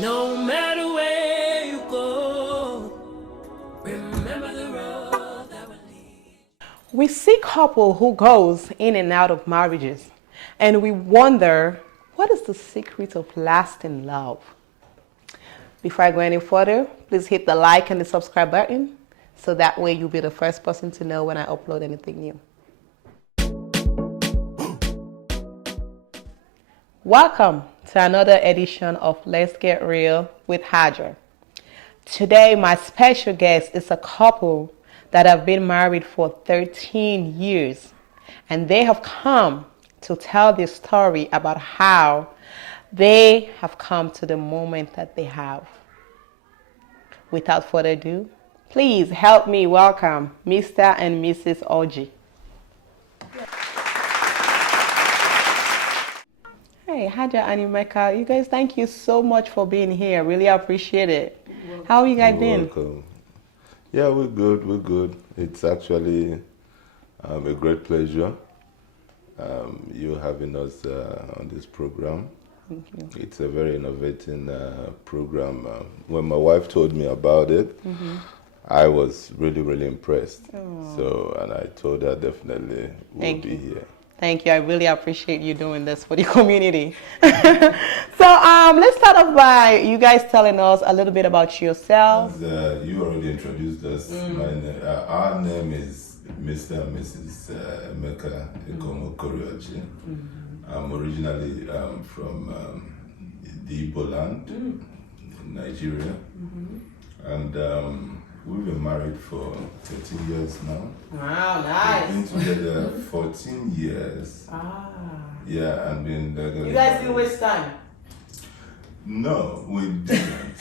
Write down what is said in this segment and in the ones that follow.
No matter where you go, remember the road that will lead. We see couples who goes in and out of marriages, and we wonder, what is the secret of lasting love? Before I go any further, please hit the like and the subscribe button, so that way you'll be the first person to know when I upload anything new. Welcome to another edition of Let's Get Real with Haja. Today, my special guest is a couple that have been married for 13 years, and they have come to tell their story about how they have come to the moment that they have. Without further ado, please help me welcome Mr. and Mrs. Oji. Hey, Haja and Emeka, you guys, thank you so much for being here. Really appreciate it. How are you guys been? Welcome. Yeah, we're good. We're good. It's actually a great pleasure you having us on this program. Thank you. It's a very innovating program. When my wife told me about it, I was really, really impressed. So, and I told her definitely we'll be here. Thank you. I really appreciate you doing this for the community. So let's start off by you guys telling us a little bit about yourself. As, you already introduced us. Our name is Mr. and Mrs. Emeka Ekomo Koriochi. I'm originally from the Igbo land in Nigeria. And we've been married for 13 years now. Wow, nice. We've been together 14 years. Yeah, and been together. You guys didn't waste time? No, we didn't.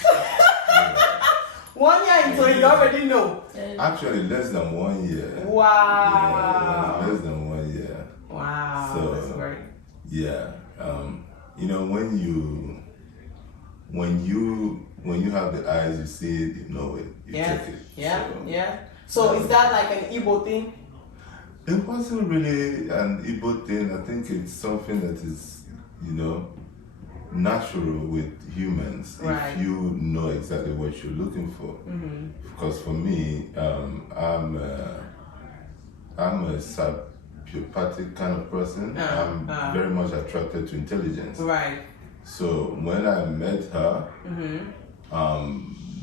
1 year into it, you already know. Actually, less than 1 year. Wow. Yeah, less than 1 year. Wow, So, that's great. Yeah, you know, when you have the eyes, you see it, you know it, you take it. So is that like an Igbo thing? It wasn't really an Igbo thing. I think it's something that is, you know, natural with humans. Right. If you know exactly what you're looking for. Because for me, I'm a psychopathic kind of person. I'm very much attracted to intelligence. Right. So when I met her,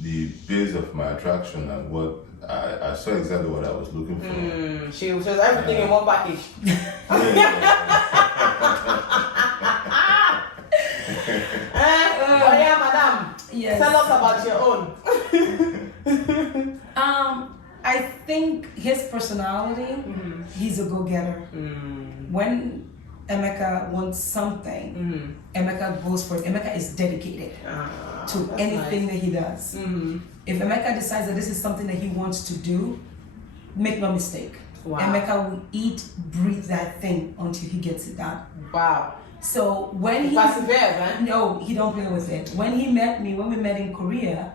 the base of my attraction and what I saw exactly what I was looking for. She was everything in one package. Yeah, madam. Yes. Tell us about your own. I think his personality, he's a go-getter. When Emeka wants something, Emeka goes for it. Emeka is dedicated to anything that he does. If Emeka decides that this is something that he wants to do, make no mistake. Wow. Emeka will eat, breathe that thing until he gets it done. Wow. So when he perseveres, eh? No, he don't play with it. When we met in Korea,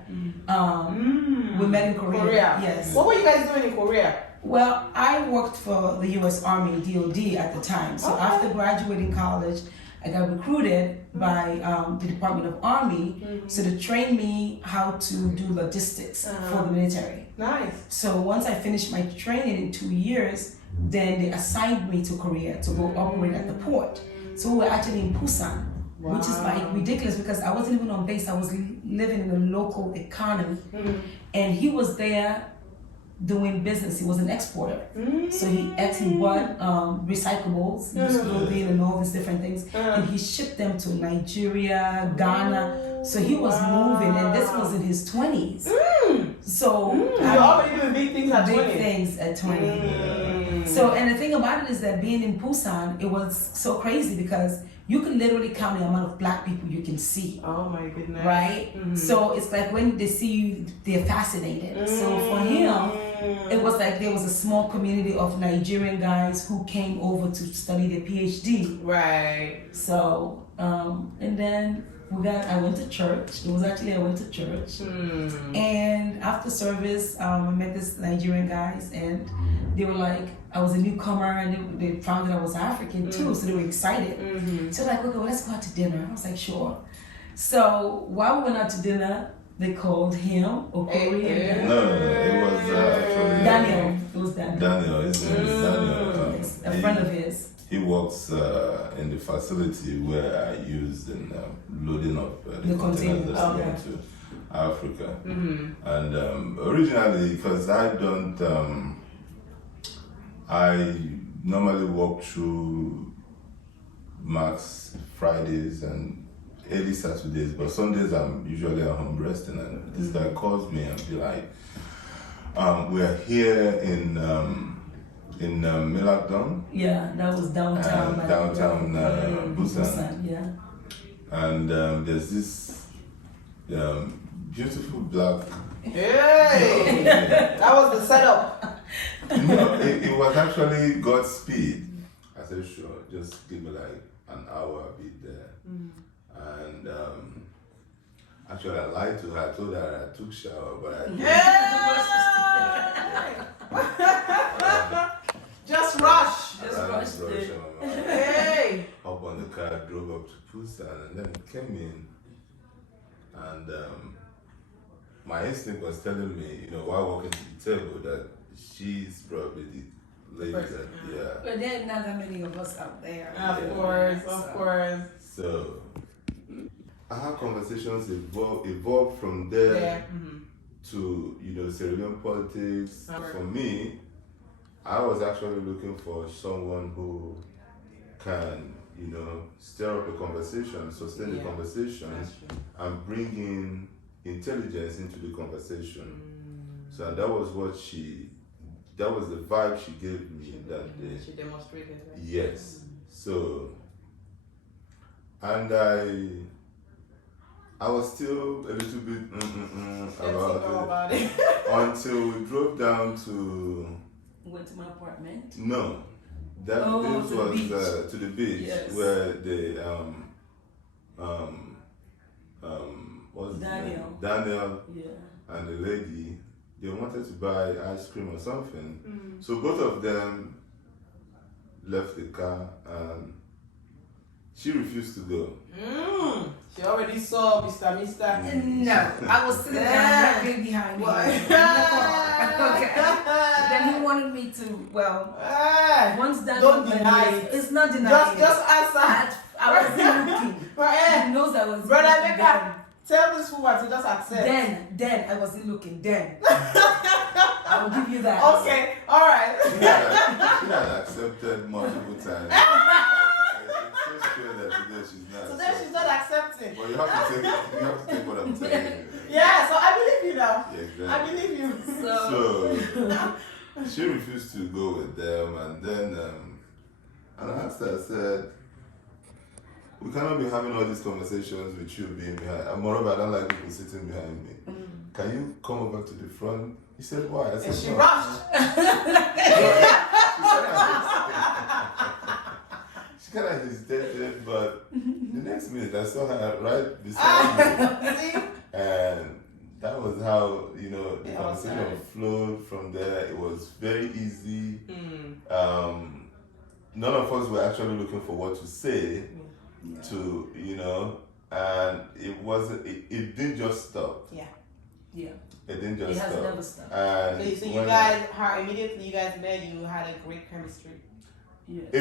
we met in Korea. Yes. What were you guys doing in Korea? Well, I worked for the U.S. Army, DOD, at the time. So after graduating college, I got recruited by the Department of Army so to train me how to do logistics for the military. Nice. So once I finished my training in 2 years, then they assigned me to Korea to go operate at the port. So we were actually in Busan, which is like ridiculous because I wasn't even on base. I was living in a local economy. And he was there doing business. He was an exporter. So he bought recyclables, used clothing and all these different things. And he shipped them to Nigeria, Ghana. So he was moving, and this was in his 20s. So you're already doing big things at 20. Big things at 20. So, and the thing about it is that being in Busan, it was so crazy because you can literally count the amount of black people you can see. Oh my goodness. Right? So it's like when they see you, they're fascinated. So for him, it was like there was a small community of Nigerian guys who came over to study their PhD. Right. So, and then I went to church. I went to church. And after service, I met this Nigerian guys, and they were like, I was a newcomer, and they found that I was African too, so they were excited. So like, okay, well, let's go out to dinner. I was like, sure. So while we went out to dinner, they called him Okori. No, it was actually Daniel. It was Daniel. Daniel, his name is Daniel. Yes, a friend of his. He works in the facility where I used in loading up the containers that's going to Africa. And originally, because I normally walk through Max Fridays and early Saturdays, but Sundays I'm usually at home resting. And this guy calls me and be like, "We're here in Milagdon." Yeah, that was downtown. Busan. Yeah. And there's this beautiful black. Hey, that was the setup. No, it was actually Godspeed. I said, sure, just give me like an hour, I'll be there. And actually, I lied to her. I told her I took shower, but I didn't. Just rush. Hey! Hop on the car, drove up to Busan, and then came in. And my instinct was telling me, while walking to the table, that she's probably the lady that, But there are not that many of us out there. Of course. So, our conversations evolved from there to, Sierra Leone politics. For me, I was actually looking for someone who can, stir up a conversation, sustain the conversation, and bring in intelligence into the conversation. So that was that was the vibe she gave me that day. She demonstrated that. Yes. So, and I was still a little bit about it until we drove down to. Went to my apartment. No, this was to the beach where the what's Daniel. Daniel and the lady, they wanted to buy ice cream or something. So both of them left the car and she refused to go. She already saw Mr. No, I was sitting directly behind him in the car. Okay. Then he wanted me to, once that don't deny it. It's not denying. Just answer. I wasn't looking. He knows I was Brother looking. Mecca, tell this woman to just accept. Then I wasn't looking. Then I will give you that. Okay, all right. She had accepted multiple times. It's so strange that today she's not. Today she's not accepting. But you have to take what I'm telling you. Yeah, so I believe you now. Yeah, exactly. I believe you. So she refused to go with them, and then and I asked her, I said, we cannot be having all these conversations with you being behind. And moreover, I don't like people sitting behind me. Can you come over to the front? He said, why? I said, And she no. rushed. She kind of hesitated, but the next minute I saw her right beside me. And that was how, the conversation flowed from there. It was very easy. None of us were actually looking for what to say to, and it didn't just stop. Yeah. It didn't just stop. It has never stopped. And So you guys, immediately you guys met, you had a great chemistry. Yes.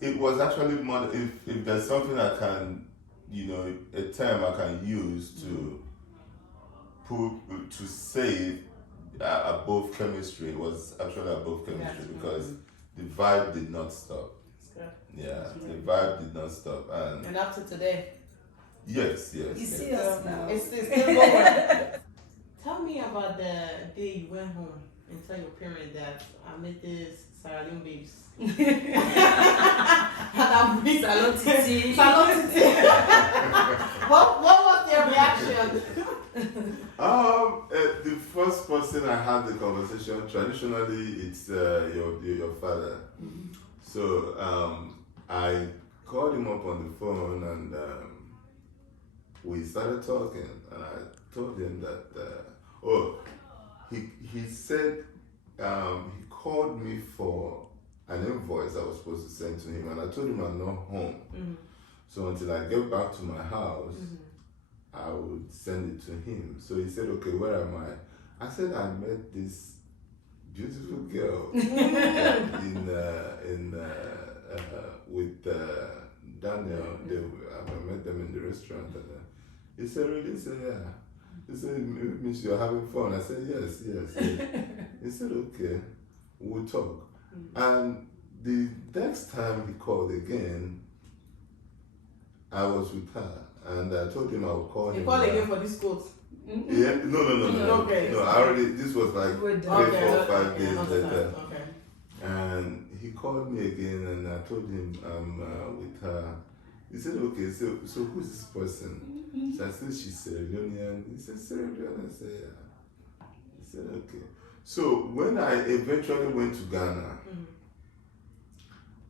It was actually more, if there's something I can, a term I can use to say above chemistry, it was actually above chemistry because the vibe did not stop. Yeah, the vibe did not stop. And up to today. Yes. You see us now. It's still going. Tell me about the day you went home and tell your parents that I met this Sierra Leone babes. And I'm with Salon Titi. What was their reaction? The first person I had the conversation, traditionally it's your father. So I called him up on the phone and we started talking, and I told him that he said he called me for an invoice I was supposed to send to him, and I told him I'm not home. So until I get back to my house, I would send it to him. So he said, okay, where am I? I said, I met this beautiful girl with Daniel. I met them in the restaurant. And, he said, really? He said, yeah. He said, it means you're having fun. I said, yes. He said, okay, we'll talk. And the next time he called again, I was with her, and I told him I would call him. You called again for this quote? Yeah, no. Okay. No, I already. This was like 3, 4, 5 days later. Okay. And he called me again, and I told him I'm with her. He said, okay, so who's this person? So I said, she's Sierra Leonean. He said, Sierra Leone? I said, yeah. He said, okay. So when I eventually went to Ghana,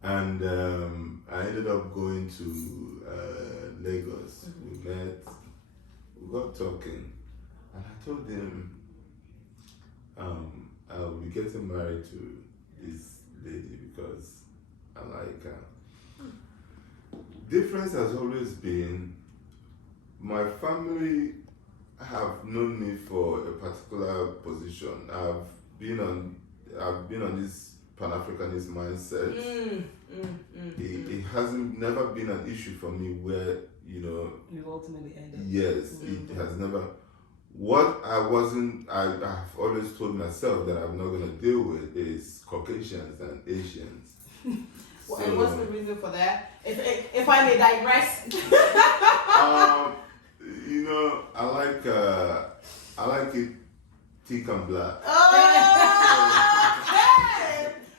and I ended up going to Lagos. We met, we got talking, and I told him I'll be getting married to this lady because I like her. Difference has always been, my family have known me for a particular position. I've been on this PanAfricanist mindset. It hasn't never been an issue for me where, You ultimately ended. yes, it has never. What I've always told myself that I'm not going to deal with is Caucasians and Asians. And what's the reason for that? If I may digress. I like it thick and black.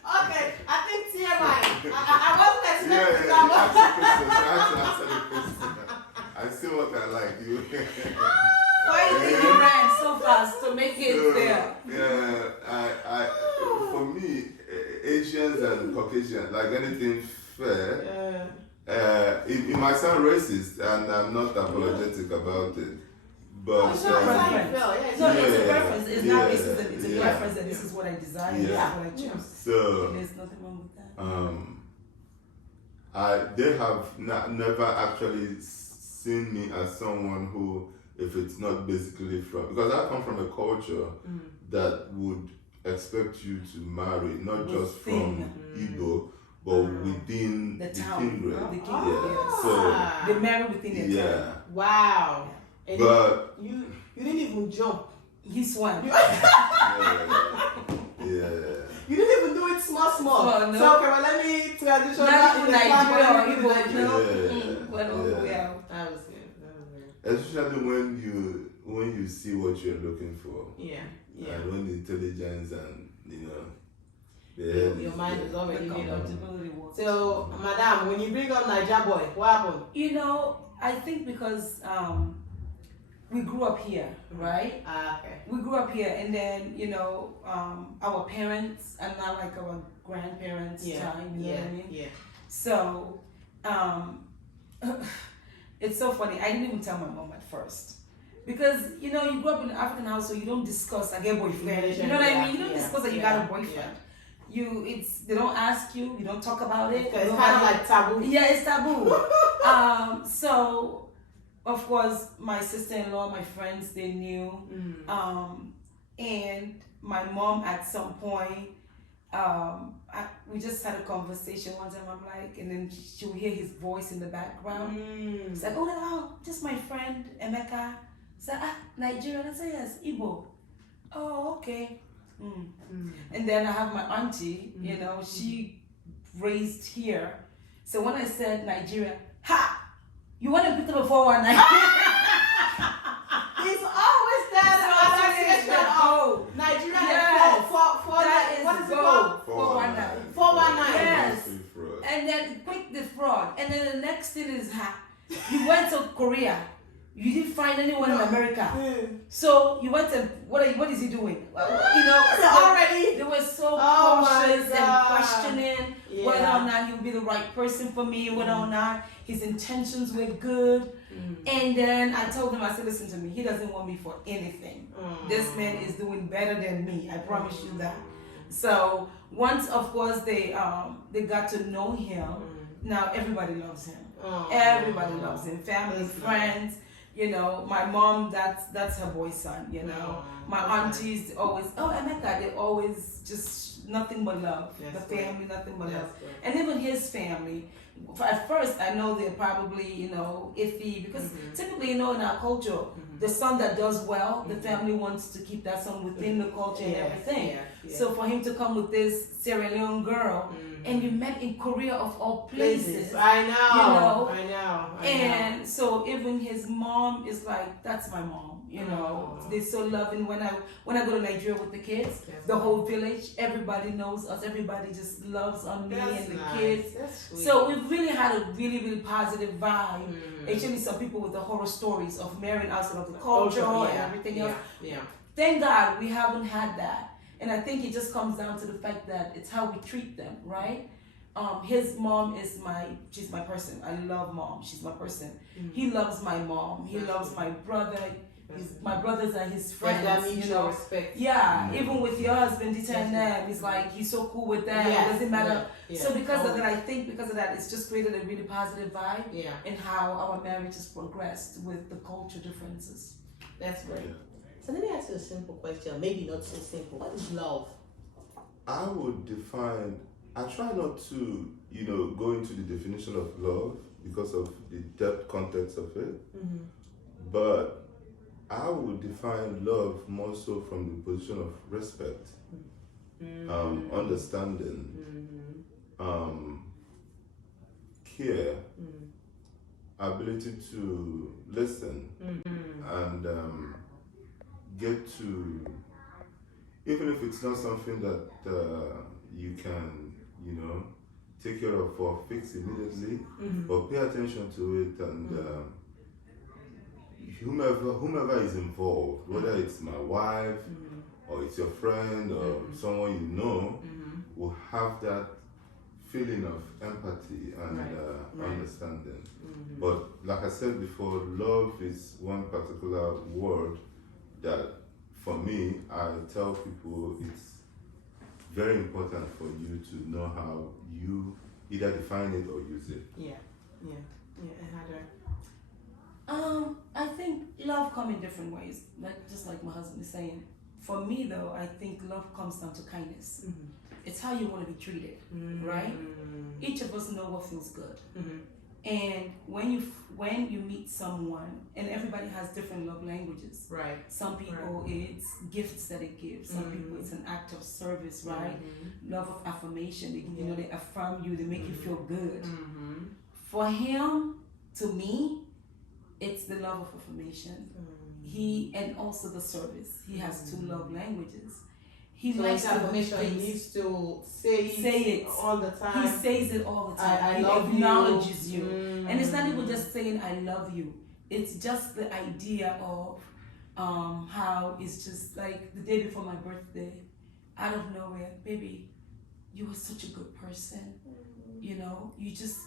Okay, I think TMI. I wasn't expecting Yeah, that. answer the question. I see what I like. You. Why you think you ran so fast to make it there? Yeah, for me, Asians and Caucasians, like anything fair, it might sound racist, and I'm not apologetic about it. But It's not preference. No, it's a preference. It's not racism. It's a preference that this is what I desire. This is what I choose. So And there's nothing wrong with that. they have never actually seen me as someone who, if it's not basically from, because I come from a culture that would expect you to marry not just from Igbo, but within the kindred. So they marry within the town. Wow. And but you didn't even jump. He's one. You didn't even do it small. Oh, no. So okay, well, let me transition Not in even Nigeria or Igbo. Well, That was good. Especially when you see what you're looking for. Yeah. And when the intelligence and Your mind is already made up. works. So, Madam, when you bring up Naija boy, what happened? I think because we grew up here, right? Okay. We grew up here, and then our parents are not like our grandparents' time. You know what I mean? Yeah. So, it's so funny. I didn't even tell my mom at first. Because you grew up in an African house, so you don't discuss I get boyfriend. You know what I mean? You don't discuss that you got a boyfriend. They don't ask you. You don't talk about it. It's kind of like taboo. Yeah, it's taboo. So of course my sister-in-law, my friends, they knew. And my mom at some point, we just had a conversation one time. I'm like, and then she would hear his voice in the background. It's like, oh, just my friend Emeka. So Nigerian. I say yes, Igbo. Oh, okay. And then I have my auntie. She raised here. So when I said Nigeria, you want to pick up a 419? He's always there. Nigeria. Yes. What is it called? 419. 419. Yes. And then quick the fraud. And then the next thing is you went to Korea. You didn't find anyone in America. So you went to what is he doing? Already they were so cautious and questioning Yeah. whether or not he would be the right person for me, whether or not his intentions were good. And then I told him, I said, listen to me, he doesn't want me for anything. This man is doing better than me. I promise you that. So once, of course, they got to know him, now everybody loves him. Everybody loves him. Family, friends. You know, my mom, that's her boy's son, you know. My aunties always, oh, Emeka, they always just nothing but love. The family, nothing but love. And even his family, at first I know they're probably, you know, iffy because typically, you know, in our culture, the son that does well, the family wants to keep that son within the culture and everything. So for him to come with this Sierra Leone girl, and you met in Korea of all places. I know. You know. I know. And so even his mom is like, that's my mom. You know, they're so loving. When I go to Nigeria with the kids, the whole village, everybody knows us. Everybody just loves on me and the kids. That's sweet. So we've really had a really, really positive vibe. Actually, some people with the horror stories of marrying outside of the culture and everything else. Thank God we haven't had that. And I think it just comes down to the fact that it's how we treat them, right? His mom is she's my person. I love mom. She's my person. He loves my mom. He loves my brother. My brothers are his friends. That mutual respect. Yeah, even with your husband, he's like, he's so cool with that. It doesn't matter. So because of that, I think because of that, it's just created a really positive vibe in how our marriage has progressed with the culture differences. That's great. So let me ask you a simple question, maybe not so simple. What is love? I would define, I try not to, you know, go into the definition of love because of the depth context of it, but I would define love more so from the position of respect, understanding, care, ability to listen, and get to, even if it's not something that you can, you know, take care of or fix immediately, but pay attention to it, and whomever is involved, whether it's my wife or it's your friend or someone you know, will have that feeling of empathy and understanding. But like I said before, love is one particular word that, for me, I tell people it's very important for you to know how you either define it or use it. I think love comes in different ways, just like my husband is saying. For me, though, I think love comes down to kindness. It's how you want to be treated, right? Each of us know what feels good. And when you meet someone, and everybody has different love languages. Right. Some people it's gifts that it gives. Some people it's an act of service, right? Love of affirmation. They affirm you. They make you feel good. For him, to me, it's the love of affirmation. And also the service. He has two love languages. He likes affirmation. He needs to say it all the time. He says it all the time. He acknowledges you. And it's not even just saying I love you. It's just the idea of how it's just like the day before my birthday, out of nowhere, baby, you were such a good person. You know, you just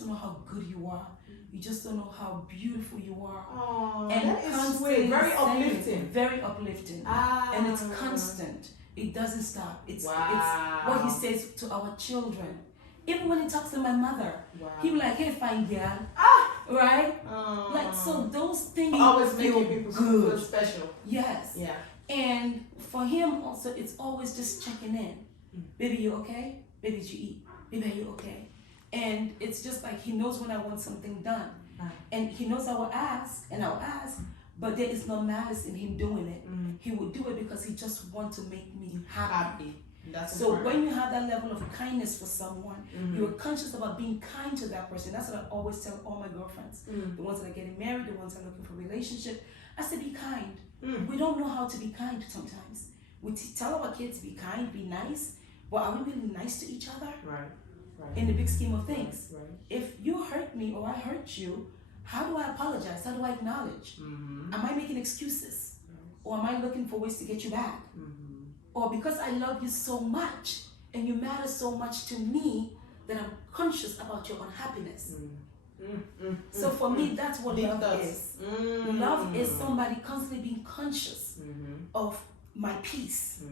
don't know how good you are. You just don't know how beautiful you are. Oh, and that is sweet. Very uplifting. Very uplifting. And it's constant. It doesn't stop. It's what he says to our children. Even when he talks to my mother, he be like, "Hey, fine girl." Right? Like, so those things always making people good. feel special. Yes. Yeah. And for him also, it's always just checking in. Baby, you okay? Baby, did you eat? Baby, are you okay? And it's just like he knows when I want something done. And he knows I will ask, but there is no malice in him doing it. He will do it because he just wants to make me happy. So when you have that level of kindness for someone, you are conscious about being kind to that person. That's what I always tell all my girlfriends. The ones that are getting married, the ones that are looking for a relationship. I say be kind. We don't know how to be kind sometimes. We tell our kids be kind, be nice, but are we really nice to each other? Right. In the big scheme of things. If you hurt me or I hurt you, how do I apologize? How do I acknowledge? Am I making excuses? Or am I looking for ways to get you back? Or because I love you so much and you matter so much to me that I'm conscious about your unhappiness. So for me, that's what love is. Love is somebody constantly being conscious of my peace,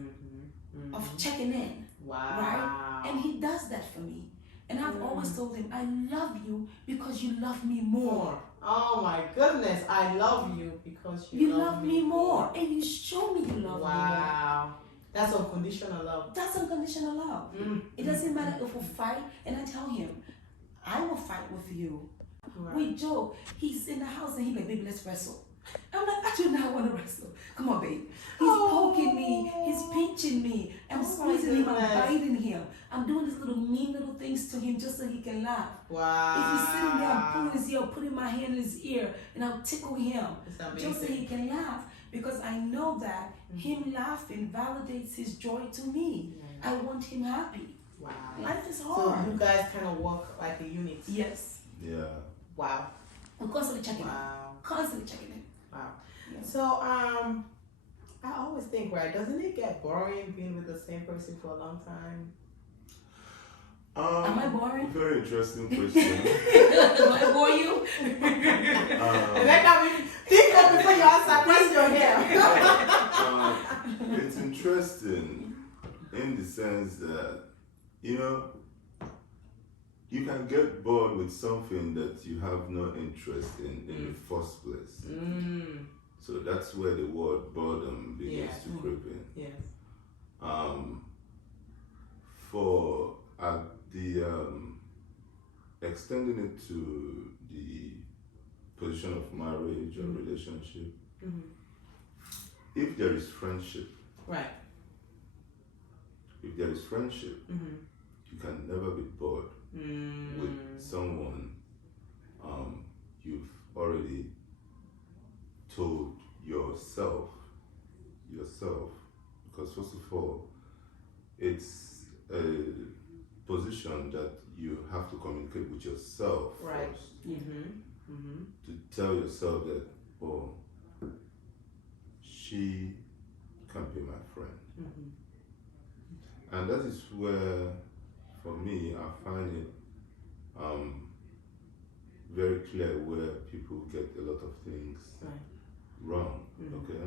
of checking in. Right? And he does that for me. And I've always told him, I love you because you love me more. Oh my goodness, I love you because You love me more. And you show me you love me more. Wow. That's unconditional love. That's unconditional love. It doesn't matter if we fight, and I tell him, I will fight with you. Right. We joke. He's in the house and he's like, baby, let's wrestle. I'm like, I do not want to wrestle. Come on, babe. He's poking me. He's pinching me. I'm squeezing him. I'm biting him. I'm doing these little mean little things to him just so he can laugh. Wow. If he's sitting there, I'm pulling his ear, putting my hand in his ear, and I'll tickle him just so he can laugh. Because I know that him laughing validates his joy to me. I want him happy. Wow. Life is So hard. you guys kind of work like a unit. Yes. Yeah. Wow. I'm constantly checking it. Wow. Constantly checking it. Wow. Yeah. So I always think, right, doesn't it get boring being with the same person for a long time? Am I boring? Very interesting question. Do I bore you? Think of before you answer. Press your hair. It's interesting in the sense that, you know, you can get bored with something that you have no interest in the first place. So that's where the word boredom begins to creep in. Yes. For the extending it to the position of marriage or relationship, if there is friendship, Right. if there is friendship, you can never be bored with someone you've already told yourself, because first of all, it's a position that you have to communicate with yourself Right. first. Mm-hmm. To tell yourself that, oh, she can be my friend. And that is where, for me, I find it very clear where people get a lot of things wrong. Okay?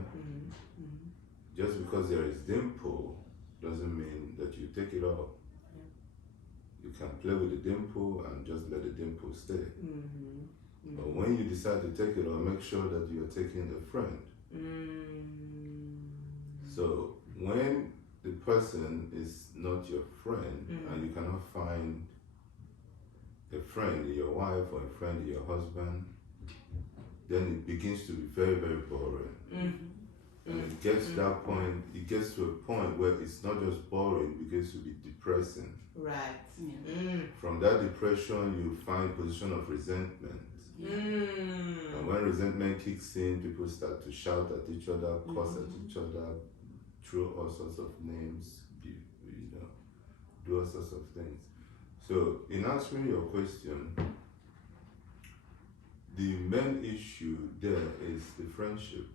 Just because there is dimple doesn't mean that you take it off. You can play with the dimple and just let the dimple stay. But when you decide to take it off, make sure that you are taking a friend. So when the person is not your friend and you cannot find a friend in your wife or a friend in your husband, then it begins to be very, very boring. And it gets to that point, it gets to a point where it's not just boring, it begins to be depressing. Right. From that depression, you find position of resentment. And when resentment kicks in, people start to shout at each other, curse at each other, throw all sorts of names, you know, do all sorts of things. So, in answering your question, the main issue there is the friendship.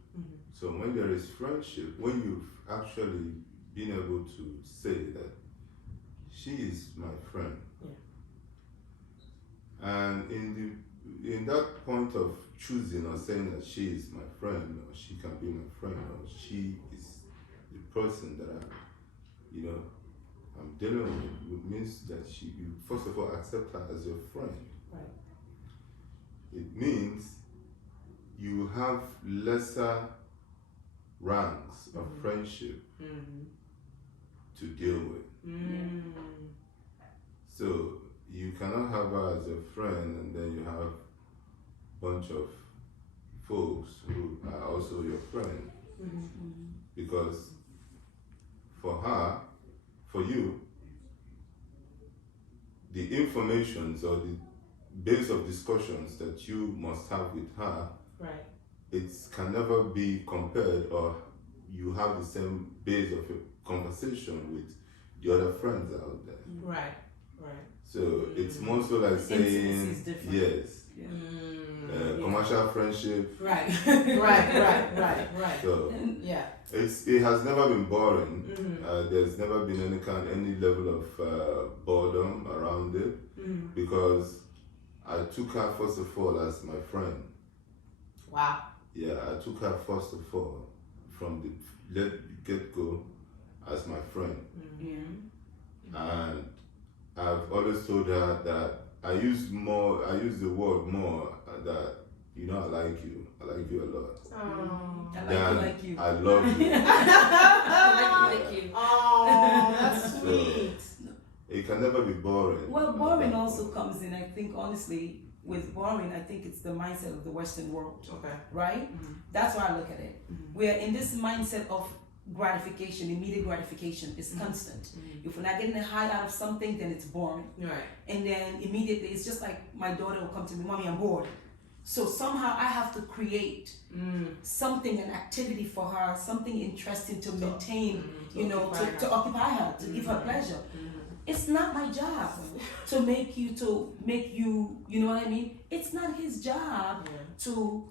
So when there is friendship, when you've actually been able to say that she is my friend, and in that point of choosing or saying that she is my friend, or she can be my friend, or she is the person that I'm dealing with, it means that you first of all accept her as your friend. Right. It means you have lesser ranks of friendship to deal with. So you cannot have her as your friend and then you have a bunch of folks who are also your friend. Because for her, for you, the informations or the base of discussions that you must have with her, it can never be compared, or you have the same base of a conversation with the other friends out there. Right. So it's more so like saying, yes, commercial friendship. Right. So Yeah. it has never been boring. There's never been any level of boredom around it, because I took her first of all as my friend. Wow. Yeah, I took her first of all from the get-go as my friend. And I've always told her that I use the word more that I like you a lot. I like you. I love you. I like you. Oh, that's sweet. It can never be boring. Well, boring also comes in, I think, honestly, with boring, I think it's the mindset of the Western world, Okay. right? That's why I look at it. We're in this mindset of gratification, immediate gratification is constant. If we're not getting a high out of something, then it's boring. Right. And then immediately, it's just like my daughter will come to me, Mommy, I'm bored. So somehow I have to create something, an activity for her, something interesting to maintain, to occupy her, to give her pleasure. It's not my job to make you, you know what I mean? It's not his job to,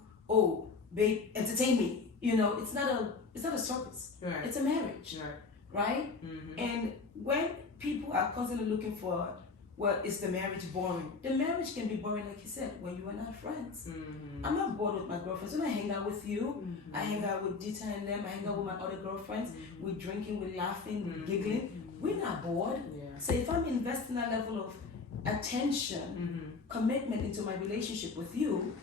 babe, entertain me. It's not a service. Right. It's a marriage. Right? And when people are constantly looking for, well, is the marriage boring? The marriage can be boring, like you said, when you are not friends. I'm not bored with my girlfriends. When I hang out with you, I hang out with Dita and them, I hang out with my other girlfriends, we're drinking, we're laughing, we're giggling. We're not bored. So if I'm investing a level of attention, commitment into my relationship with you,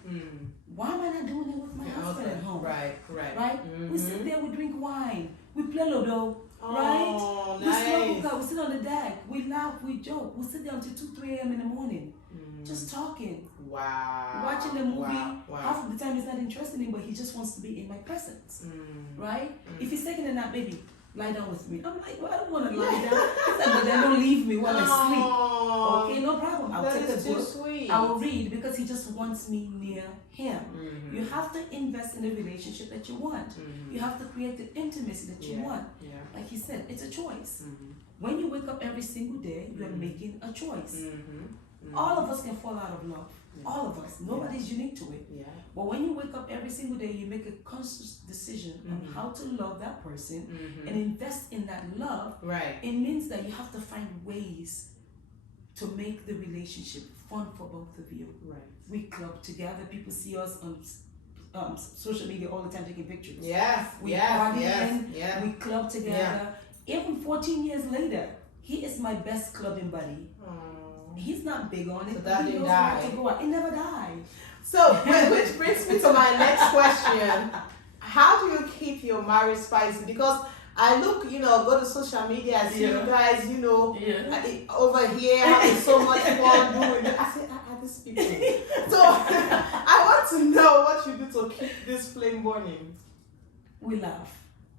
why am I not doing it with my husband at home? Right. We sit there, we drink wine, we play Ludo, Oh, right? nice. We smoke hookah, we sit on the deck, we laugh, we joke, we sit there until 2-3 a.m. in the morning, just talking, Wow. watching the movie. Wow. Half of the time it's not interesting him, but he just wants to be in my presence, right? If he's taking a nap, baby, lie down with me. I'm like, well, I don't want to lie down. He's like, but then don't leave me while I sleep. Okay, no problem. I'll take the book. Sweet. I will read because he just wants me near him. You have to invest in the relationship that you want. You have to create the intimacy that you want. Like he said, it's a choice. When you wake up every single day, you are making a choice. All of us can fall out of love. All of us. Nobody's unique to it. But when you wake up every single day, you make a conscious decision on how to love that person and invest in that love. Right. It means that you have to find ways to make the relationship fun for both of you. Right. We club together. People see us on social media all the time taking pictures. Yes. We yes. party Yes. in, Yes. we club together. Even 14 years later, he is my best clubbing buddy. He's not big on it. So that he didn't knows die. where to go out. It never died. So, which brings me to my next question. How do you keep your marriage spicy? Because I look, go to social media, I see you guys, over here having so much fun doing it. I say, are these people? So, I want to know what you do to keep this flame burning. We laugh.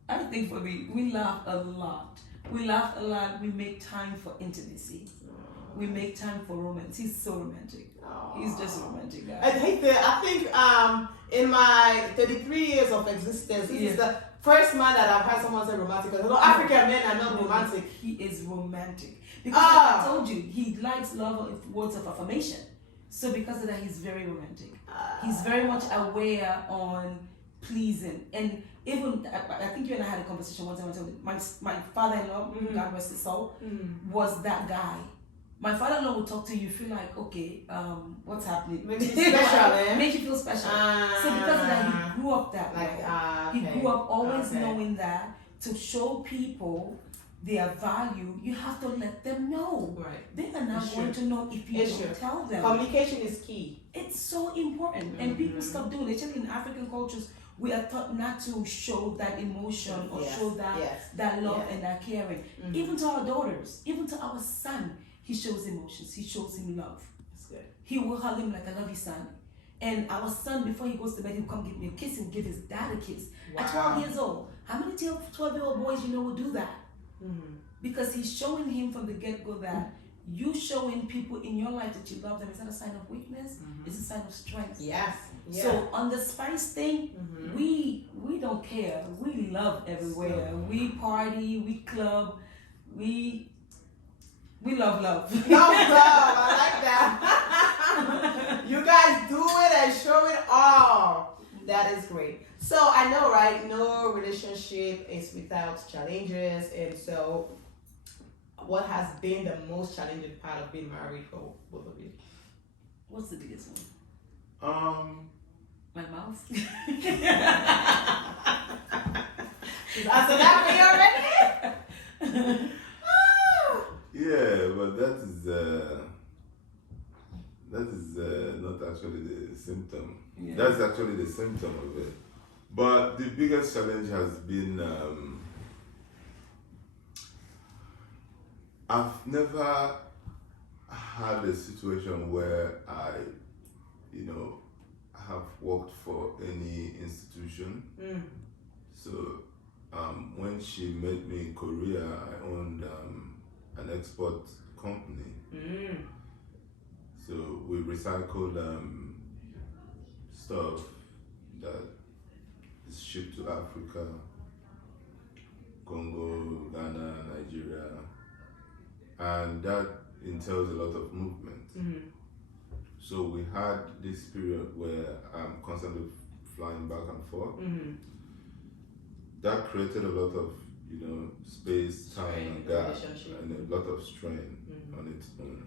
I think for me, we laugh a lot. We laugh a lot. We make time for intimacy. We make time for romance. He's so romantic. He's just a romantic guy. I think in my 33 years of existence, this is the first man that I've had someone say romantic. African men are not romantic. He is romantic. Because like I told you, he likes words of affirmation. So because of that, he's very romantic. He's very much aware on pleasing. And even, I think you and I had a conversation one time. My father-in-law, God rest his soul, was that guy. My father-in-law would talk to you, feel like, okay, what's happening? Makes you special, eh? Makes you feel special. So because of that, he grew up that way. Okay. He grew up always knowing that to show people their value, you have to let them know. Right. They are not going to know if you don't tell them. Communication is key. It's so important. And people stop doing it. Especially in African cultures, we are taught not to show that emotion or show that love and that caring. Even to our daughters, even to our son. He shows emotions. He shows him love. That's good. He will hug him like I love you, son. And our son, before he goes to bed, he'll come give me a kiss. He'll give his dad a kiss. Wow. At 12 years old. How many 12-year-old boys will do that? Because he's showing him from the get-go that you showing people in your life that you love them is not a sign of weakness. It's a sign of strength. Yes. Yeah. So on the spice thing, we don't care. We love everywhere. We party. We club. We love love. Love, I like that. You guys do it and show it all. That is great. So I know, right? No relationship is without challenges. And so what has been the most challenging part of being married for both of you? What's the biggest one? My mouth. She's answered that for you already? Yeah, but that is not actually the symptom. Yeah. That's actually the symptom of it. But the biggest challenge has been I've never had a situation where I, have worked for any institution. So when she met me in Korea, I owned an export company. So we recycled stuff that is shipped to Africa, Congo, Ghana, Nigeria, and that entails a lot of movement. So we had this period where I'm constantly flying back and forth. That created a lot of, space, time, and gap, and a lot of strain on its own.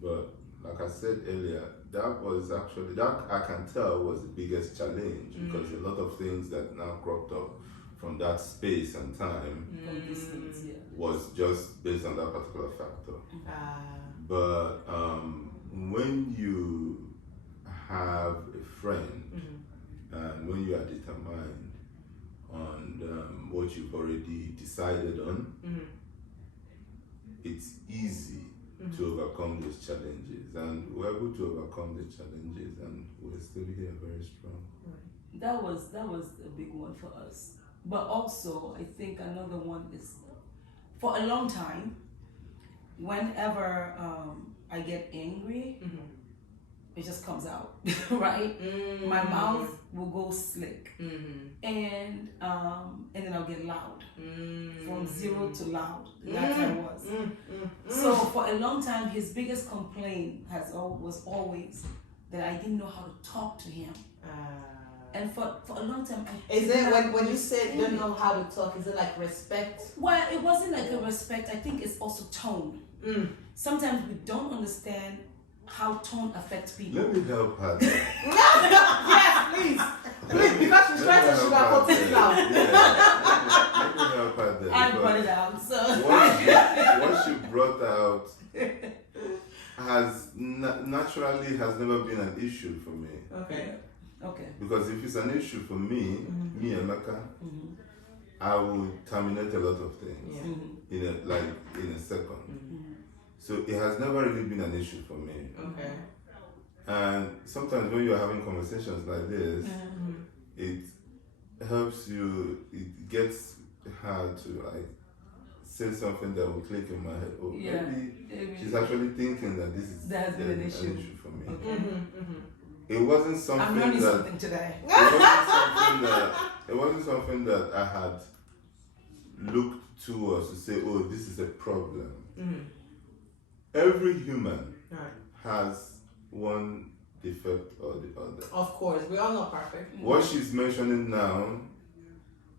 But like I said earlier, that I can tell was the biggest challenge because a lot of things that now cropped up from that space and time was just based on that particular factor. But when you have a friend and when you are determined on what you've already decided on, it's easy to overcome those challenges, and we're able to overcome the challenges, and we're still here very strong. That was a big one for us. But also, I think another one is, for a long time, whenever I get angry, it just comes out, right? My mouth will go slick, and then I'll get loud, from zero to loud. That's how I was. So for a long time, his biggest complaint was always that I didn't know how to talk to him. And for a long time, is it when you say you don't know how to talk? Is it like respect? Well, it wasn't like a respect. I think it's also tone. Sometimes we don't understand how tone affects people. Let me help her. Yes, please, because she's trying to sugarcoat it now. Let me help her there. I brought it out. So what she brought out has naturally never been an issue for me. Okay. Because if it's an issue for me, Emeka, I will terminate a lot of things in a second. So it has never really been an issue for me. And sometimes when you're having conversations like this, it helps you. It gets hard to say something that will click in my head. Oh, maybe she's actually thinking that this is an issue for me. It wasn't something I'm learning that, something today. It wasn't something that I had looked towards to say, oh, this is a problem. Every human has one defect or the other. Of course, we all not perfect. What she's mentioning now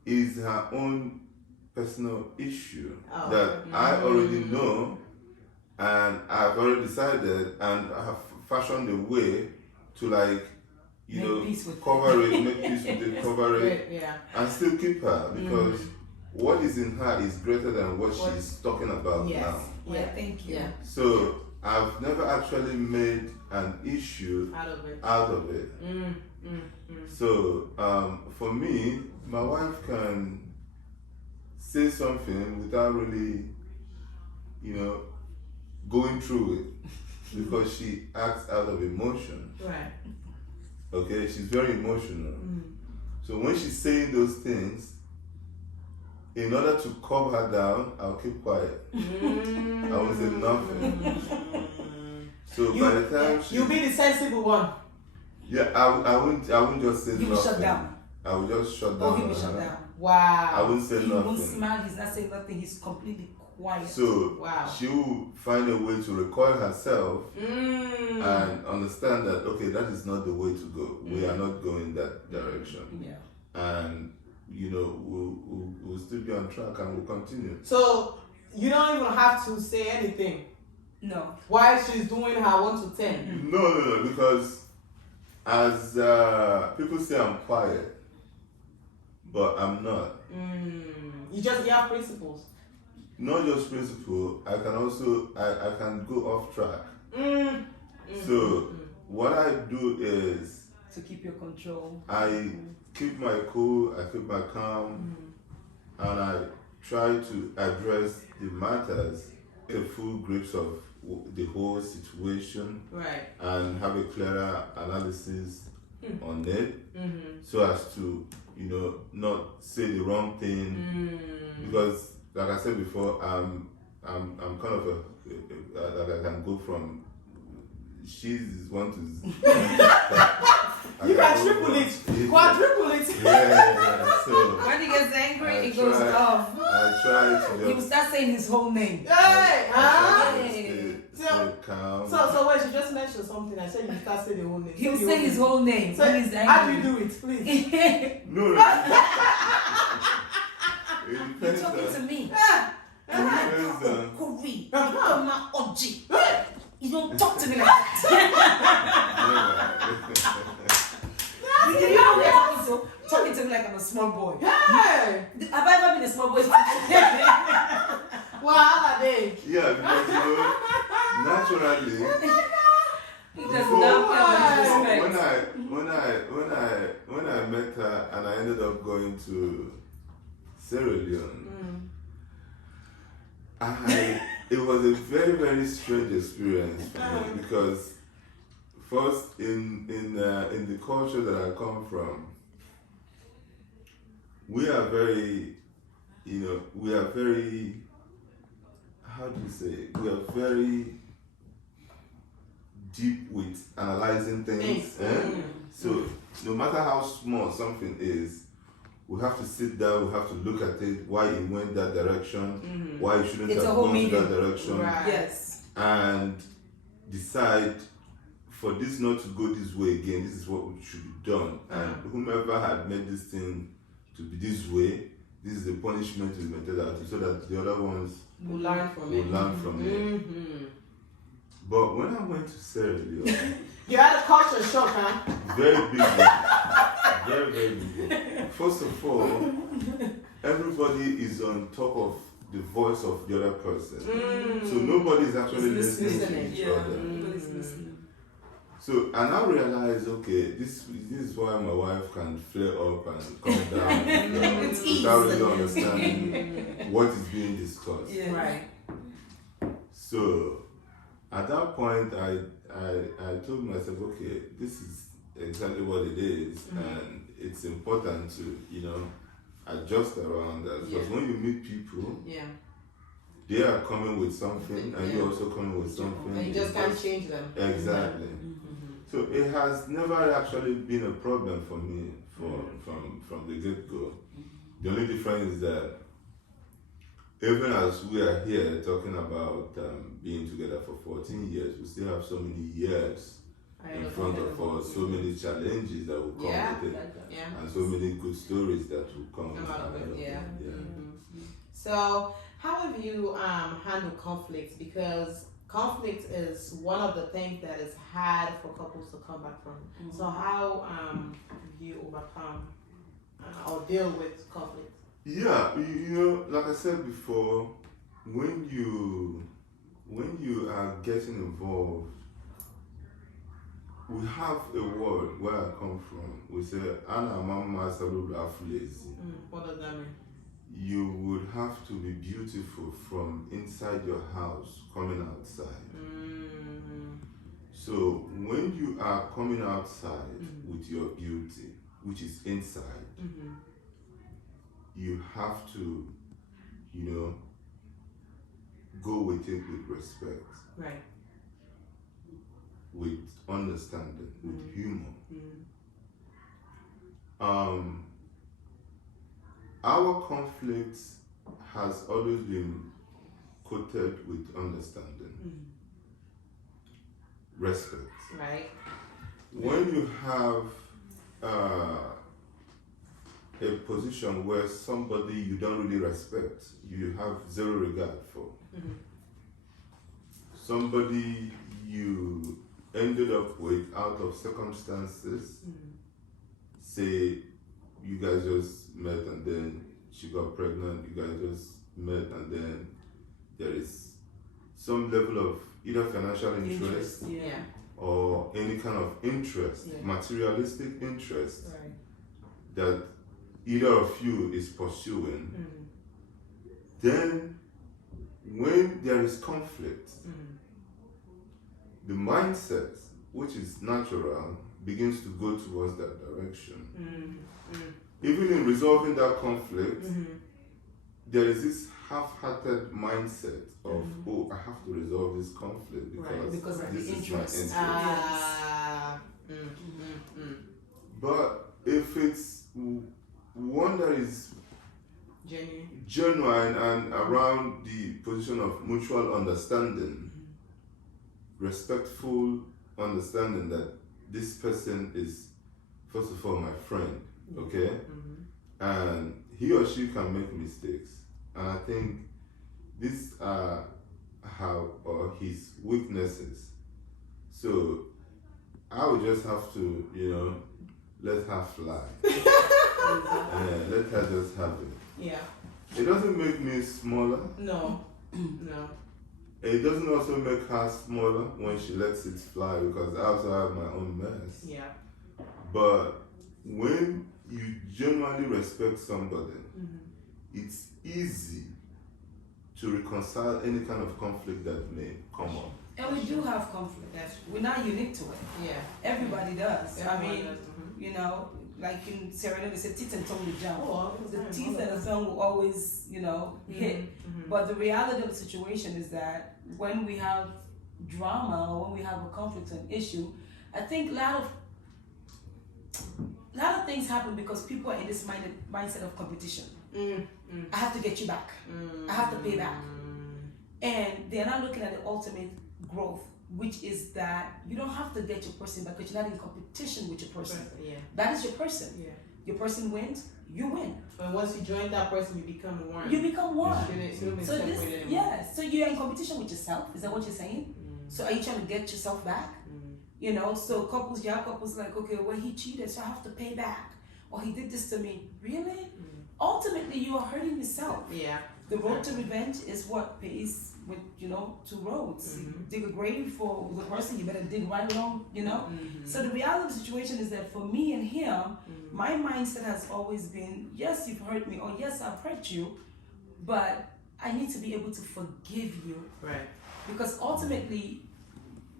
is her own personal issue that I already know, and I've already decided, and I have fashioned a way to cover it, make peace with it, cover it, and still keep her, because what is in her is greater than what she's talking about now. Yeah, thank you. So I've never actually made an issue out of it. So for me, my wife can say something without really, going through it, because she acts out of emotion. Okay, she's very emotional. So when she's saying those things, in order to calm her down, I'll keep quiet. I won't say nothing. So by the time you'll be the sensible one. Yeah, I won't just say nothing. You will shut down. I will just shut down. Oh, he will shut down. Wow. I won't say nothing. He won't smile, he's not saying nothing, he's completely quiet. So she will find a way to recoil herself and understand that, okay, that is not the way to go. We are not going that direction. And we'll still be on track and we'll continue. So you don't even have to say anything. No. While she's doing her 1 to 10. No, because as people say I'm quiet, but I'm not. You have principles. Not just principle, I can also I can go off track. So what I do is To keep your control. I keep my cool, I keep my calm, and I try to address the matters, a full grasp of the whole situation, Right. and have a clearer analysis on it, so as to not say the wrong thing, because like I said before, I'm kind of that I can go from she's one to You can triple it, quadruple it. yeah. So When he gets angry, I it goes try- off. I try to He will just start saying his whole name. Hey, I try huh? to stay calm. So wait, you just mentioned something. I said you start saying the whole name. He will say his whole name So when he's angry. how do you do it, please? No, it You're depends talking to on. me. It depends on. Kuri, come on, Oji. You don't talk to me like that. You know what I'm talking to me like I'm a small boy. Hey, Have I ever been a small boy? well, how are they? Yeah, because naturally, He does not feel much respect. when I met her and I ended up going to Sierra Leone, it was a very, very strange experience for me, because first in the culture that I come from, we are very, how do you say, we are very deep with analyzing things. So no matter how small something is, we have to sit down, we have to look at it, why it went that direction, why it shouldn't It's a have whole gone to that meaning. direction, Right. Yes. and decide for this not to go this way again, this is what should be done. And whomever had made this thing to be this way, this is the punishment we meted out to, so that the other ones We'll learn from will it. learn from it. But when I went to Sierra Leone, You had a culture shock, huh? very big one. Very, very big one. First of all, everybody is on top of the voice of the other person. So nobody is actually listening to each other. Nobody's listening. So, and I realized, okay, this is why my wife can flare up and calm down It's without easy. really understanding what is being discussed. Yeah. Right. So, at that point, I told myself, okay, this is exactly what it is, and it's important to, adjust around that. Because when you meet people, Yeah. they are coming with something, and you're also coming with something. And you just can't change them. Exactly. So it has never actually been a problem for me from the get-go. The only difference is that even as we are here talking about being together for 14 years, we still have so many years in front of us, so many challenges that will come with it, Yeah. and so many good stories that will come Come out of it, yeah. yeah. So, how have you handled conflict? Because conflict is one of the things that is hard for couples to come back from. So, how do you overcome or deal with conflict? Yeah, like I said before, when you are getting involved, we have a word where I come from. We say, "Ana mama salubra lazy." What does that mean? You would have to be beautiful from inside your house coming outside. So when you are coming outside with your beauty, which is inside, you have to, go with it with respect, Right. with understanding, with humor. Our conflict has always been coated with understanding, respect. Right. When you have a position where somebody you don't really respect, you have zero regard for, somebody you ended up with out of circumstances, say you guys just met and then she got pregnant, you guys just met and then there is some level of either financial interest Yeah. or any kind of interest, Yeah. materialistic interest Right. that either of you is pursuing, then when there is conflict, the mindset, which is natural, begins to go towards that direction. Even in resolving that conflict, there is this half-hearted mindset of, oh, I have to resolve this conflict because of this the is my interest. interest. But if it's one that is genuine and around the position of mutual understanding, respectful understanding that this person is, first of all, my friend, okay? And he or she can make mistakes. And I think these are his weaknesses. So I would just have to, let her fly. Let her just have it. Yeah. It doesn't make me smaller. No. No. It doesn't also make her smaller when she lets it fly, because I also have my own mess. Yeah. But when you genuinely respect somebody, it's easy to reconcile any kind of conflict that may come up. And we do have conflict. We're not unique to it. Yeah. Everybody does. Everyone I mean, does. Like in Sierra Leone, they say teeth and tongue will jump. Oh, The teeth and the tongue will always, hit. But the reality of the situation is that when we have drama or when we have a conflict or an issue, I think a lot of things happen because people are in this mindset of competition. I have to get you back. I have to pay back. And they're not looking at the ultimate growth, which is that you don't have to get your person back because you're not in competition with your person. Yeah. That is your person. Yeah. Your person wins, you win. And once you join that person, you become one. You become one. You shouldn't be So separated anymore. so you're in competition with yourself. Is that what you're saying? So are you trying to get yourself back? So young couples like, okay, well, he cheated, so I have to pay back. Or he did this to me. Really? Ultimately, you are hurting yourself. Yeah. The road to revenge is what pays with, two roads. You dig a grave for the person, you better dig right along, So the reality of the situation is that for me and him, my mindset has always been, yes, you've hurt me, or yes, I've hurt you, but I need to be able to forgive you. Right. Because ultimately,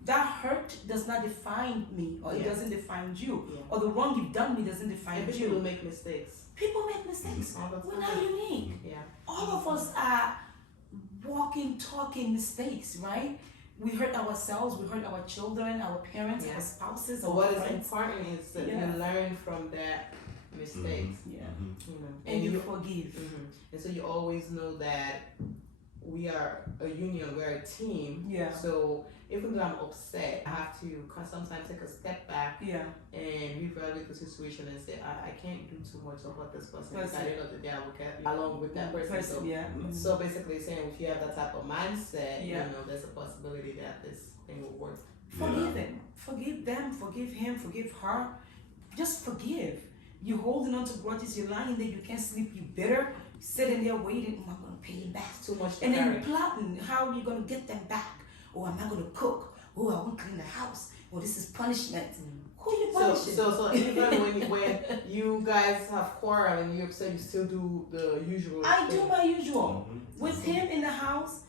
that hurt does not define me, or it doesn't define you, or the wrong you've done me doesn't define And you. people make mistakes. People make mistakes. All the We're time. not unique. Yeah. All of us are walking, talking mistakes, right? We hurt ourselves, we hurt our children, our parents, our spouses, So our what is friends. important is that you learn from that mistakes. And you forgive. And so you always know that we are a union, we're a team. Yeah. So even though I'm upset, I have to sometimes take a step back Yeah. and reevaluate the situation and say, I can't do too much of what this person is. Person. At the end of the day, I will get along with that person. So, so basically saying if you have that type of mindset, there's a possibility that this thing will work. Forgive them. Forgive them, forgive him, forgive her. Just forgive. You're holding on to grudges, you're lying there, you can't sleep, you're bitter, sitting there waiting, I'm gonna pay him back. Too much to And then carry. you're plotting how you're gonna get them back. Oh, I'm not gonna cook. Oh, I won't clean the house. Oh, this is punishment. Who are you punishing? So even when you guys have quarrel and you're upset, you still do the usual. I thing. do my usual. With him in the house,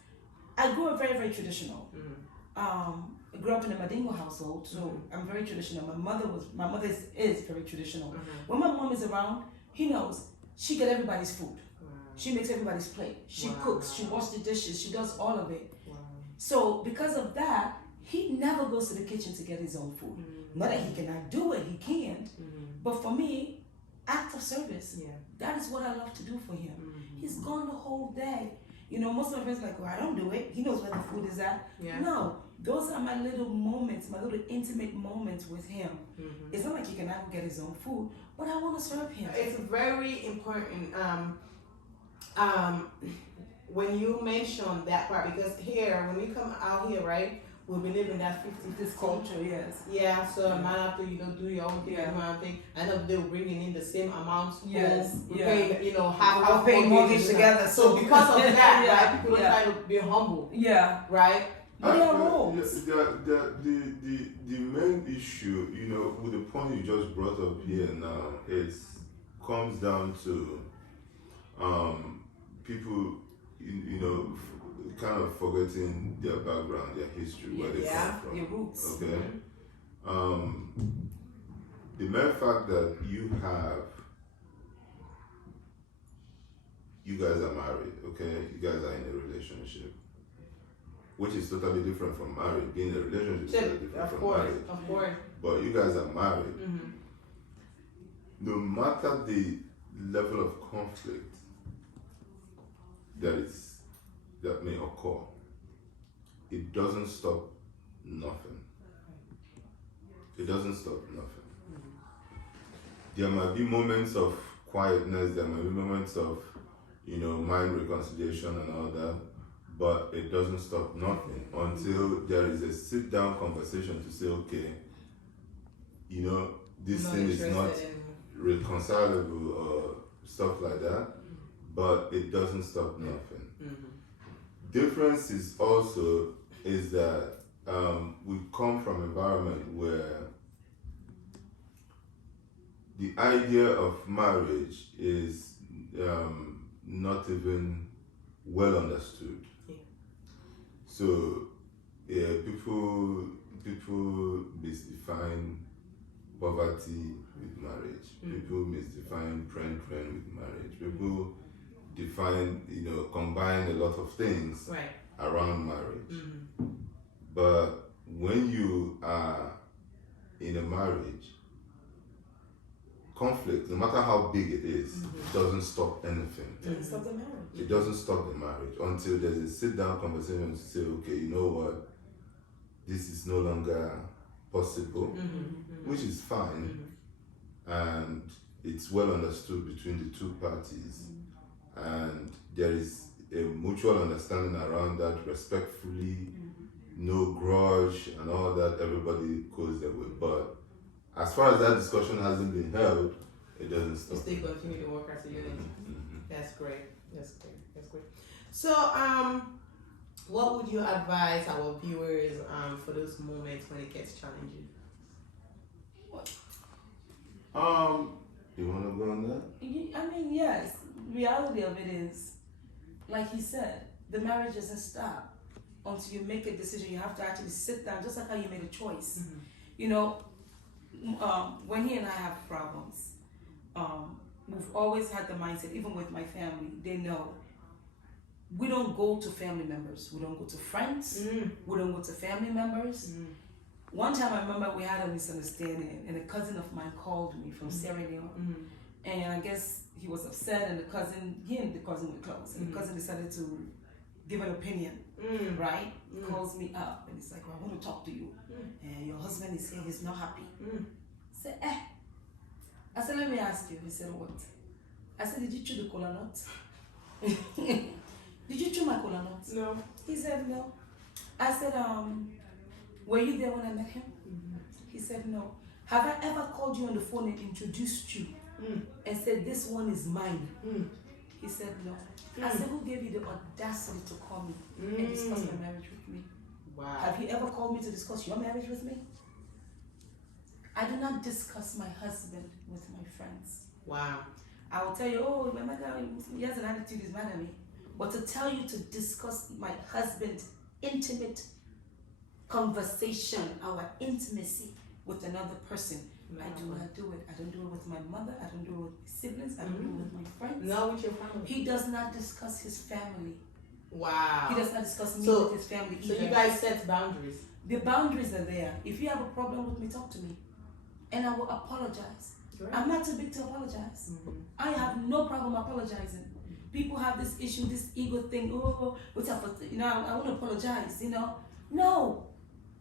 I grew up very, very traditional. I grew up in a Madingo household, so I'm very traditional. My mother is very traditional. When my mom is around, he knows she get everybody's food. She makes everybody's plate. She cooks. She washes the dishes. She does all of it. So because of that, he never goes to the kitchen to get his own food. Not that he cannot do it, he can't. But for me, act of service. That is what I love to do for him. He's gone the whole day. Most of my friends are like, well, I don't do it. He knows where the food is at. No, those are my little moments, my little intimate moments with him. It's not like he cannot get his own food, but I want to serve him. It's very important when you mention that part, because here, when we come out here, right, we believe in that 50 This culture, yes. Yeah, so I might have to, do your own thing, do my own thing. I know they were bringing in the same amount. Yes, We yeah. pay, half We'll pay mortgage together. So because of that, Yeah, right, people don't try to be humble, Yeah. right? But there are roles. The main issue, with the point you just brought up here now, comes down to people, kind of forgetting their background, their history, where they come from. Your roots. Okay. The mere fact that you guys are married, okay? You guys are in a relationship, which is totally different from married. Being in a relationship is totally different from marriage. Of course. But you guys are married. No matter the level of conflict that may occur, it doesn't stop nothing. It doesn't stop nothing. There might be moments of quietness, there might be moments of, mind reconciliation and all that, but it doesn't stop nothing until there is a sit-down conversation to say, okay, this thing is not reconcilable or stuff like that, but it doesn't stop nothing. Difference is that we come from an environment where the idea of marriage is not even well understood. So people misdefine poverty with marriage. People misdefine friend with marriage. People define, combine a lot of things around marriage. But when you are in a marriage, conflict, no matter how big it is, doesn't stop anything. Doesn't stop the marriage. It doesn't stop the marriage until there's a sit-down conversation to say, okay, you know what, this is no longer possible, which is fine, and it's well understood between the two parties, and there is a mutual understanding around that, respectfully, no grudge and all that, everybody goes their way. But as far as that discussion hasn't been held, it doesn't stop. You still continue to work as a unit. That's great. So, what would you advise our viewers for those moments when it gets challenging? You want to go on that? I mean, yes. The reality of it is, like he said, the marriage doesn't stop until you make a decision. You have to actually sit down, just like how you made a choice. When he and I have problems, we've always had the mindset, even with my family, they know we don't go to family members, we don't go to friends, we don't go to family members. One time I remember we had a misunderstanding, and a cousin of mine called me from Sierra Leone, and I guess he was upset, and he and the cousin were close, and the cousin decided to give an opinion, right? Calls me up, and he's like, well, I want to talk to you, and your husband is saying he's not happy. I said, I said, let me ask you. He said, what? I said, did you chew the cola nut? Did you chew my cola nut? No. He said, no. I said, were you there when I met him? He said, no. Have I ever called you on the phone and introduced you and said, this one is mine? He said, no. I said, who gave you the audacity to call me and discuss my marriage with me? Wow. Have you ever called me to discuss your marriage with me? I do not discuss my husband with my friends. Wow. I will tell you, oh, my mother, he has an attitude, he's mad at me. But to tell you to discuss my husband's intimate conversation, our intimacy with another person, I do not do it. I don't do it with my mother, I don't do it with my siblings, I don't do it with my friends. No, with your family. He does not discuss his family. Wow. He does not discuss me with his family either. So you guys set boundaries. The boundaries are there. If you have a problem with me, talk to me. And I will apologize. Great. I'm not too big to apologize. I have no problem apologizing. People have this issue, this ego thing. Oh, what's up? I want to apologize. No,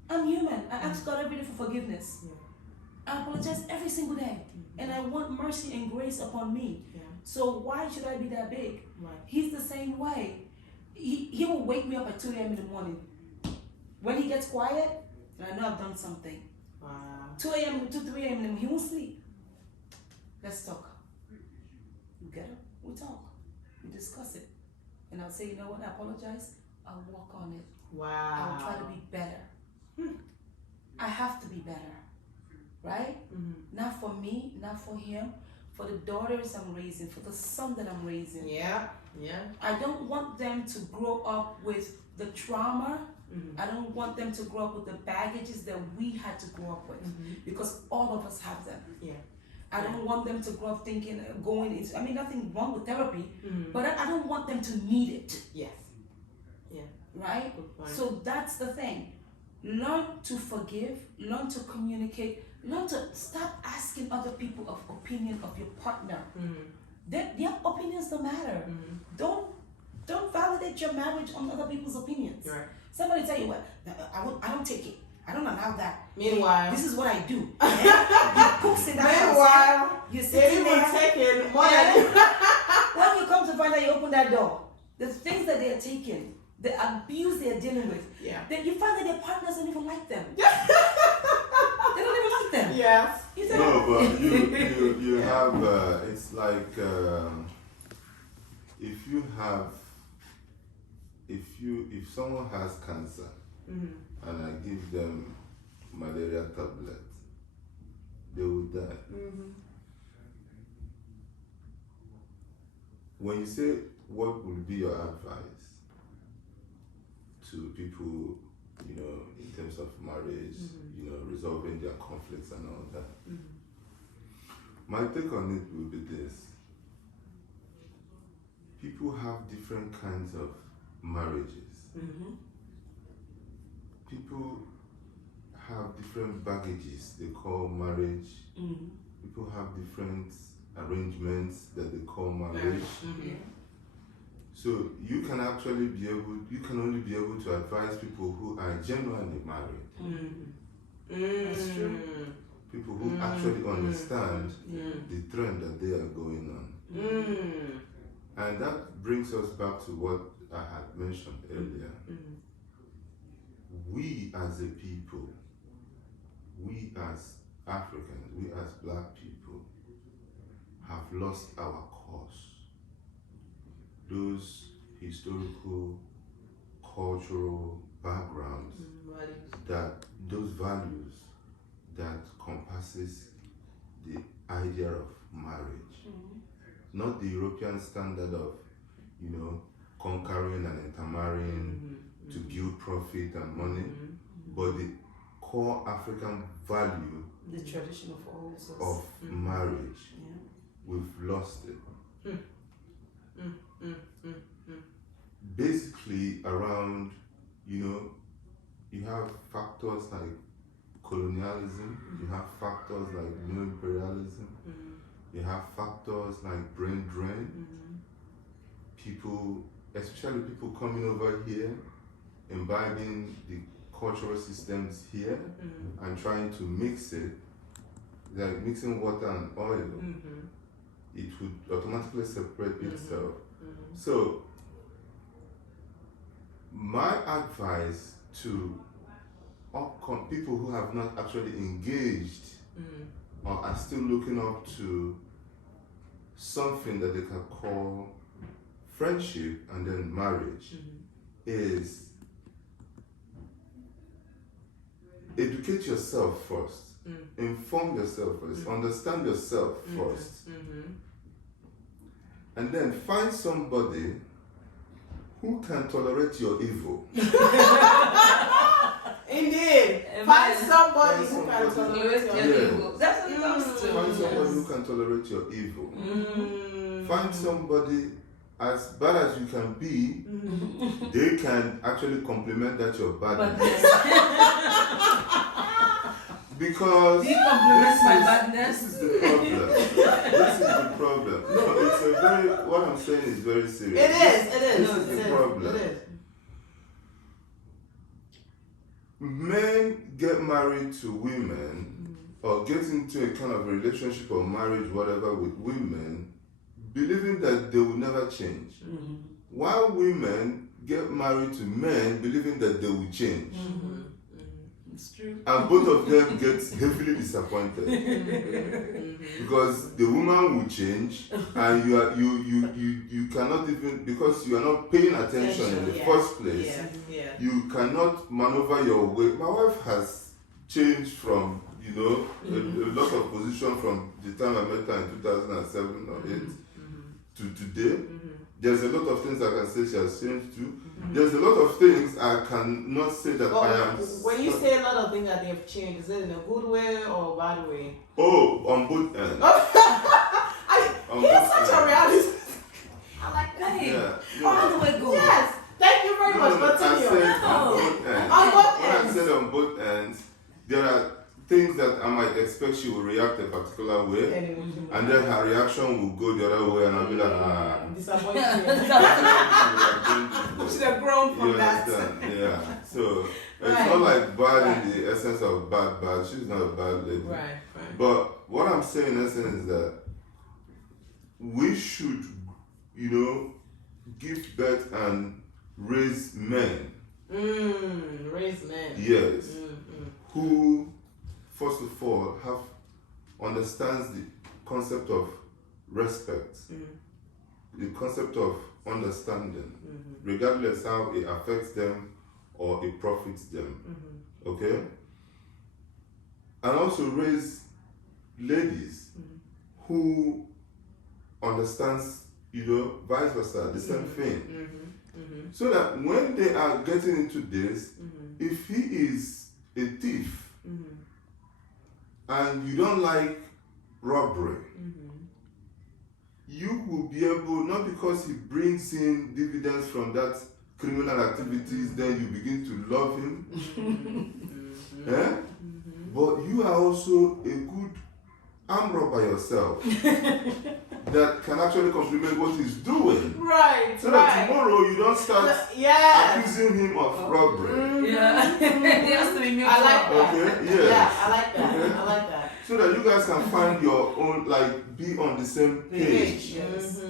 I'm human. I ask God every day for forgiveness. I apologize every single day, and I want mercy and grace upon me. So why should I be that big? Right. He's the same way. He will wake me up at 2 a.m. in the morning. When he gets quiet, I know I've done something. Wow. 2 a.m. to 3 a.m. in the morning, he won't sleep. Let's talk. You get up, we talk, we discuss it. And I'll say, you know what, I apologize, I'll work on it. Wow. I will try to be better. I have to be better, right? Not for me, not for him, for the daughters I'm raising, for the son that I'm raising. Yeah. I don't want them to grow up with the trauma. I don't want them to grow up with the baggages that we had to grow up with, because all of us have them. Yeah. I don't want them to grow up thinking, going into, I mean, nothing wrong with therapy, but I don't want them to need it. Yes. Yeah. Right? Good point. So that's the thing. Learn to forgive, learn to communicate, learn to stop asking other people of opinion of your partner. Their opinions don't matter. Don't validate your marriage on other people's opinions. Right. Somebody tell you what, I don't take it. I don't allow that. Meanwhile, This is what I do. You cooks in that house. meanwhile, You're they sitting even there. taking more than you. When you come to find out, you open that door. The things that they are taking, the abuse they are dealing with, then you find that their partners don't even like them. They don't even like them. Yes. You say, No, but you have, it's like, if someone has cancer and I give them malaria tablet, they will die. When you say what would be your advice to people, you know, in terms of marriage, you know, resolving their conflicts and all that, my take on it will be this. People have different kinds of marriages. People have different baggages they call marriage. People have different arrangements that they call marriage. So you can only be able to advise people who are genuinely married. That's true. People who actually understand the trend that they are going on. And that brings us back to what I had mentioned earlier. We as a people, we as Africans, we as black people, have lost our cause. Those historical, cultural backgrounds, those values that compasses the idea of marriage. Not the European standard of, you know, conquering and intermarrying to build profit and money, but the core African value, The tradition of all of marriage. We've lost it. Basically around, you know, you have factors like colonialism, you have factors like neo-imperialism, you have factors like brain drain. People, especially people coming over here, imbibing the cultural systems here and trying to mix it, like mixing water and oil, it would automatically separate itself. So, my advice to people who have not actually engaged or are still looking up to something that they can call friendship and then marriage is educate yourself first, inform yourself first, understand yourself first, and then find somebody who can tolerate your evil. Indeed. Find somebody who can tolerate your evil. That's what it comes to. Find somebody who can tolerate your evil. Find somebody, as bad as you can be, they can actually complement that your badness. Because he compliments my badness. This is the problem. This is the problem. No, it's a very, what I'm saying is very serious. It is. This is the problem. It is. Men get married to women or get into a kind of relationship or marriage, whatever, with women, believing that they will never change. While women get married to men, believing that they will change. It's true. And both of them get heavily disappointed because the woman will change, and you cannot even, because you are not paying attention in the first place. You cannot maneuver your way. My wife has changed from a lot of position from the time I met her in 2007 or 8 to today. There's a lot of things I can say she has changed too. There's a lot of things I cannot say that I am. When you say a lot of things that they have changed, is it in a good way or a bad way? Oh, on both ends. He's such a reality. I like that. How do I go? Yes. Thank you very much. Continue. On both ends. When I said on both ends, there are things that I might expect she will react a particular way, and then her reaction will go the other way, and I'll be like, disappointed. She's a grown from that. Yeah. So it's not like bad in the essence of bad. She's not a bad lady. Right. But what I'm saying in essence is that we should, give birth and raise men. Raise men. Yes. Who, first of all, understands the concept of respect, the concept of understanding, regardless how it affects them or it profits them. Okay? And also raise ladies who understands, vice versa, the same thing. So that when they are getting into this, if he is a thief and you don't like robbery, you will be able, not because he brings in dividends from that criminal activities, then you begin to love him. But you are also a good arm robber yourself that can actually complement what he's doing. Right. So that tomorrow you don't start accusing him of robbery. I like that. Okay? Yes. Yeah, I like that. Okay. I like that. So that you guys can find your own, be on the same page. Yes.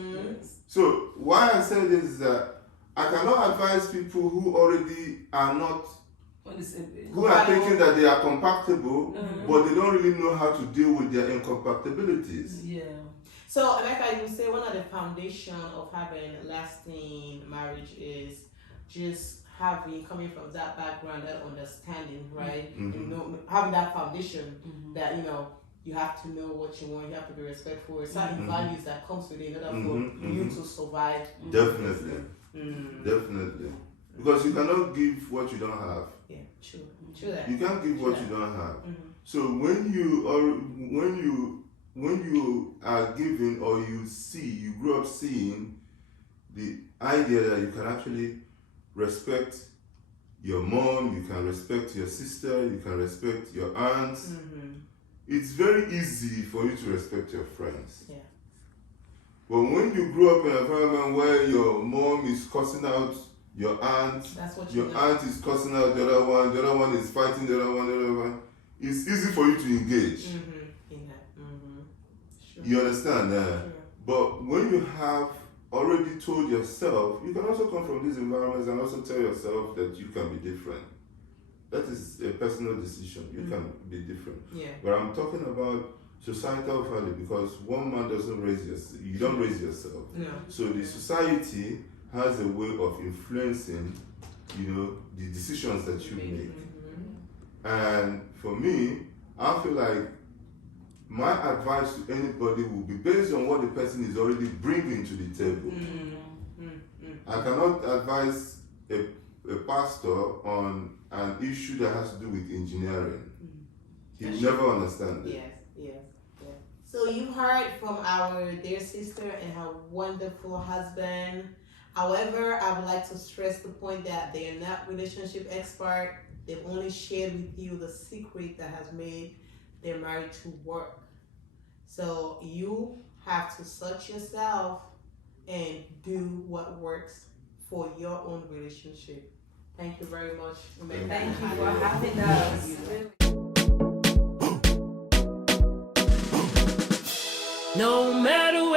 So why I say this is that I cannot advise people who already are not, who are thinking that they are compatible, but they don't really know how to deal with their incompatibilities. Yeah. So, Rebecca, you say one of the foundation of having lasting marriage is just coming from that background, that understanding, right? Having that foundation that, you have to know what you want, you have to be respectful, certain values that comes with it in order for you to survive. Definitely. Definitely. Because you cannot give what you don't have. Yeah, true that. You can't give what you don't have. So when you are given, or you grow up seeing the idea that you can actually respect your mom, you can respect your sister, you can respect your aunts, it's very easy for you to respect your friends. Yeah. But when you grow up in an environment where your mom is cussing out your aunt, your aunt is cussing out the other one is fighting the other one, it's easy for you to engage. Sure. You understand that? Sure. But when you have already told yourself, you can also come from these environments and also tell yourself that you can be different. That is a personal decision. You can be different. Yeah. But I'm talking about societal value, because one man doesn't raise yourself. You don't raise yourself. No. So the society has a way of influencing, the decisions that you make. And for me, I feel like my advice to anybody will be based on what the person is already bringing to the table. I cannot advise a pastor on an issue that has to do with engineering. He will never understand it. Yes. So you've heard from our dear sister and her wonderful husband. However, I would like to stress the point that they are not relationship expert. They've only shared with you the secret that has made their marriage to work. So you have to search yourself and do what works for your own relationship. Thank you very much. Thank you for having us. No matter